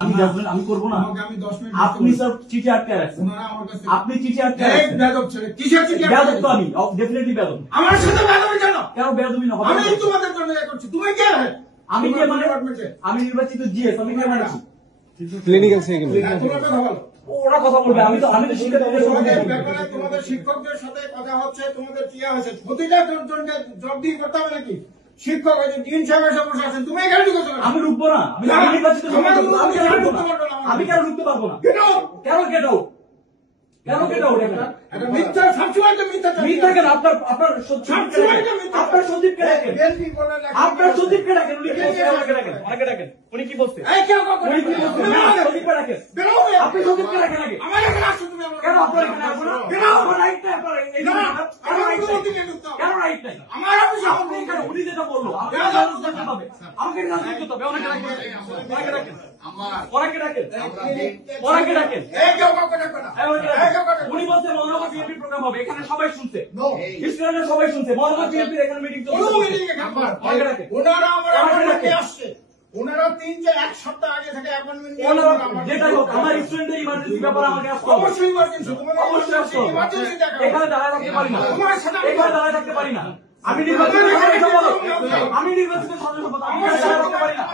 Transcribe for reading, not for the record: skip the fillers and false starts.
আমি করবো না। আপনি স্যার চিঠি আটকে রাখছেন, আপনি চিঠি আটকে রাখছেন। বেয়াদব তো আমি, ডেফিনেটলি বেয়াদব। আমার সাথে বেয়াদবি কেন? কেন বেয়াদবি না? আমি তোমাদের জন্য করছি, তুমি কে? আমি কে মানে? আমি নির্বাচিত জিএস, আমি কে মানে? ক্লিনিক্যাল সাইকেল তোমরা কথা বলো। ওরা কথা বলবে, আমি তো শিক্ষকদের সঙ্গে তোমাদের শিক্ষকদের সাথে কথা হচ্ছে, তোমাদের কি হয়েছে প্রতিটা জনকে জব দিয়ে করতে হবে নাকি? শিক্ষক হয়েছে, ডিন সাহেবের সমস্যা আছেন, তুমি এখানে ঢুকেছো কেন? আমি রুখবো না, আমি নির্বাচিত, আমি কেন ঢুকতে পারবো না? কেন গেট আউট? কেন গেট আউট? মিথ্যা সবসময় তো মিথ্যা। মিথ্যা কেন? আপনার সচিবকে ডাকেন, আপনার সচিবকে ডাকেন। উনি কি বলছেন? আমাকে ডাকেন। উনি কি বলছেন? উনি কি বলছেন? সচিবকে ডাকেন। আপনি সচিবকে ডাকেন আগে। কেন আপনার এখানে আসবো না? আমার রাইট নাই, আপনার এই কেন রাইট নাই? আপনি কেন? উনি যেটা বললো আমাকে করতে হবে, আমাকে করতে হবে। ওনাকে ডাকেন, ওনাকে ডাকেন, ওনাকে ডাকেন। উনি বলছে মহানগর বিএনপি প্রোগ্রাম হবে, এখানে সবাই শুনছে, স্টুডেন্টরা সবাই শুনছে, মহানগর বিএনপির এখানে মিটিং চলছে। ওনারা 3-4 সপ্তাহ আগে থেকে অ্যাপয়েন্টমেন্ট নিয়ে যেটাই হোক, আমার স্টুডেন্টদের ইমার্জেন্সি ব্যাপারে আমাকে আসতে হবে। অবশ্যই ইমার্জেন্সি, অবশ্যই আসতে হবে। এখানে দাঁড়ায় থাকতে পারি না, এখানে দাঁড়ায় থাকতে পারি না। আমি নির্বাচিত সদস্য পদ, আমি নির্বাচিত সদস্য পদ, আমি দাঁড়ায় থাকতে পারি না।